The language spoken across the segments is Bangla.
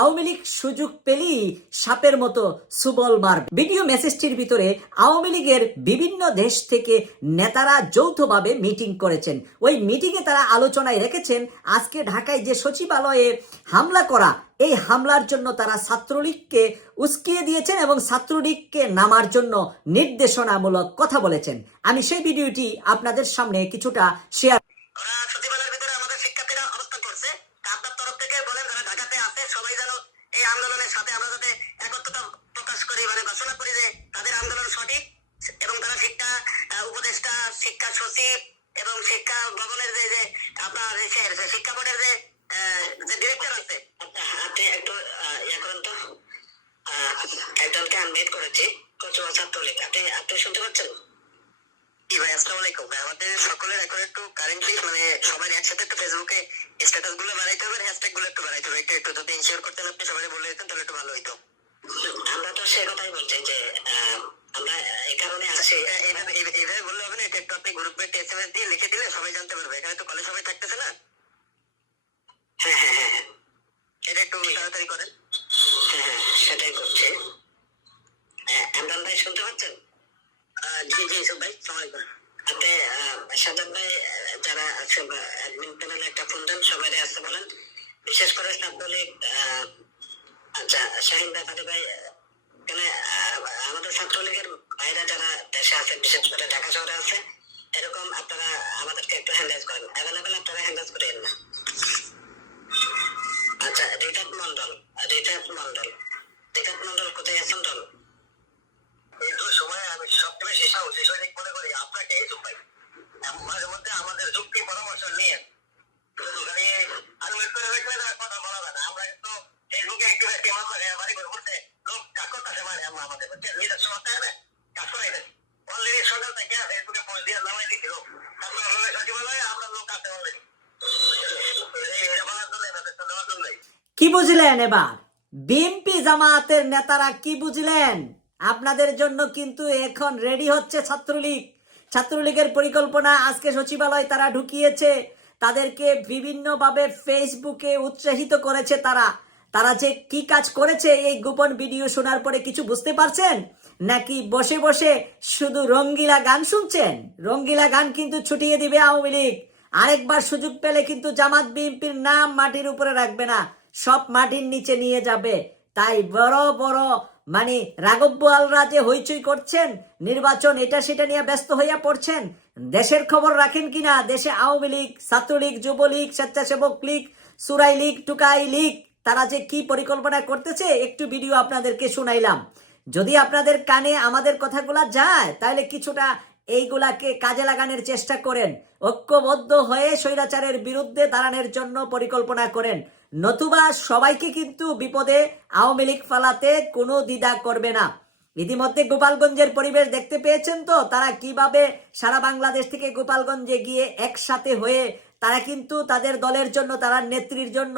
আওয়ামী লীগ সুযোগ পেলেই সাপের মতো সুবল মারবে। ভিডিও মেসেজটির ভিতরে আওয়ামী লীগের বিভিন্ন দেশ থেকে নেতারা যৌথভাবে মিটিং করেছেন। ওই মিটিংয়ে তারা আলোচনায় রেখেছেন আজকে ঢাকায় যে সচিবালয়ে হামলা করা, এই হামলার জন্য তারা ছাত্রলীগকে উস্কিয়ে দিয়েছেন এবং ছাত্রলীগকে নামার জন্য নির্দেশনামূলক কথা বলেছেন। আমি সেই ভিডিওটি আপনাদের সামনে কিছুটা শেয়ার। সচিবালয়ের ভিতরে আমাদের শিক্ষার্থীরা অবস্থান করছে। আপনার তরফ থেকে বলেন যারা ঢাকাতে আছে সবাই যেন এই আন্দোলনের সাথে আমরা যাতে একত্রতা প্রকাশ করি, ঘোষণা করি যে তাদের আন্দোলন সঠিক এবং তারা শিক্ষা উপদেষ্টা, শিক্ষা সচিব এবং শিক্ষা ভবনের যে আপনার শিক্ষা বোর্ডের যে ডিরেক্টর আছে, আপনি একটু ইয়ে করেন তো, একজনকে আনমিউট করেছি, কচুয়া ছাত্রলীগ। আপনি শুনতে পাচ্ছেন? জি ভাই, আসসালামু আলাইকুম ভাই। আমাদের সকলের এখন একটু কারেন্টলি সবাই একসাথে একটু ফেসবুকে স্ট্যাটাস গুলো বাড়াইতে হবে, হ্যাশট্যাগ গুলো একটু বাড়াইতে হবে। একটু যদি ইনশিওর করতেন আপনি, সবাই বলে দিতেন তাহলে একটু ভালো হইতো। আমরা তো সে কথাই বলছি যে আমরা এই কারণে আসছি, এইভাবে বললে হবে না। এটা একটু আপনি গ্রুপে এসএমএস দিয়ে লিখে দিলে সবাই জানতে পারবে। এখানে তো কলেজ সবাই থাকতেছে না। হ্যাঁ হ্যাঁ হ্যাঁ, এটা একটু তাড়াতাড়ি করেন। হ্যাঁ হ্যাঁ, সেটাই করছি। ইমরান ভাই শুনতে পাচ্ছেন? জি জি ইসুফ ভাই, সালাম আলাইকুম। আপনি সাজাদ ভাই যারা আছে অ্যাডমিন প্যানেলে একটা ফোন দেন, সবাই আসতে বলেন। বিশেষ করে ছাত্রলীগ, আচ্ছা শাহিন ভাই, ফাতে ভাই, এখানে আমাদের ছাত্রলীগের ভাইরা যারা দেশে আছে, বিশেষ করে ঢাকা শহরে আছে, এরকম আপনারা আমাদেরকে একটু হ্যান্ডেজ করেন। অ্যাভেলেবেল আপনারা হ্যান্ডেজ করেন না। আচ্ছা, রিতাত মন্ডল, রিতাত মন্ডল, রিতাত মন্ডল কোথায় আছেন? দল এই সময় আমি সবচেয়ে বেশি সাহসী সৈনিক মনে করি আপনাকে, ইসুফ ভাই। মাঝে মধ্যে আমাদের যুক্তি পরামর্শ নিয়ে আনমিউট করে রাখলে কথা বলা যায় না। আমরা কিন্তু ফেসবুকে একটু একটি মামলা বাড়ি করে বলতে লোক কাজ করতেছে, আমাদের নিজের সমস্যা হবে কাজ করাই দেয়। অলরেডি সকাল থেকে ফেসবুকে পোস্ট দিয়ে নামাই দিচ্ছিল সচিবালয়ে আমরা লোক আছে অলরেডি। এটা বলার জন্য দেওয়ার জন্যই। কি বুঝলেন? এবার বিএনপি জামায়াতের নেতারা কি বুঝলেন? আপনাদের জন্য কিন্তু এখন রেডি হচ্ছে ছাত্রলীগ। ছাত্রলীগের পরিকল্পনা আজকে সচিবালয় তারা ঢুকিয়েছে। তাদেরকে বিভিন্নভাবে ফেসবুকে উৎসাহিত করেছে তারা। তারা যে কি কাজ করেছে এই গোপন ভিডিও শোনার পরে কিছু বুঝতে পারছেন? নাকি বসে বসে শুধু রঙ্গিলা গান শুনছেন? রঙ্গিলা গান কিন্তু ছুটিয়ে দিবে আওয়ামী লীগ। আরেকবার সুযোগ পেলে কিন্তু জামাত বিএনপির নাম মাটির উপরে রাখবে না, সব মাটির নিচে নিয়ে যাবে। তাই বড় বড় রাঘব বোয়ালরা যে হইচই করছেন, নির্বাচন এটা সেটা নিয়ে ব্যস্ত হইয়া পড়ছেন, দেশের খবর রাখেন কিনা? দেশে আওয়ামী লীগ, ছাত্রলীগ, যুবলীগ, স্বেচ্ছাসেবক লীগ, সুরাই লীগ, টুকাই লীগ, তারা যে কি পরিকল্পনা করতেছে একটু ভিডিও আপনাদেরকে শুনাইলাম। যদি আপনাদের কানে আমাদের কথাগুলা যায় তাহলে কিছুটা এইগুলাকে কাজে লাগানোর চেষ্টা করেন, ঐক্যবদ্ধ হয়ে স্বৈরাচারের বিরুদ্ধে দাঁড়ানোর জন্য পরিকল্পনা করেন। নতুবা সবাইকে কিন্তু বিপদে আওয়ামী লীগ ফালাতে কোনো দ্বিধা করবে না। ইতিমধ্যে গোপালগঞ্জের পরিবেশ দেখতে পেয়েছেন তো, তারা কিভাবে সারা বাংলাদেশ থেকে গোপালগঞ্জে গিয়ে একসাথে হয়ে তারা কিন্তু তাদের দলের জন্য, তারা নেত্রীর জন্য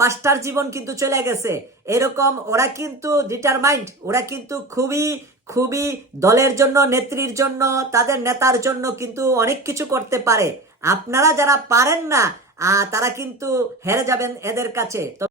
5টার জীবন কিন্তু চলে গেছে। এরকম ওরা কিন্তু ডিটারমাইন্ড, ওরা কিন্তু খুবই খুবই দলের জন্য, নেত্রীর জন্য, তাদের নেতার জন্য কিন্তু অনেক কিছু করতে পারে। আপনারা যারা পারেন না তারা কিন্তু হেরে যাবেন এদের কাছে।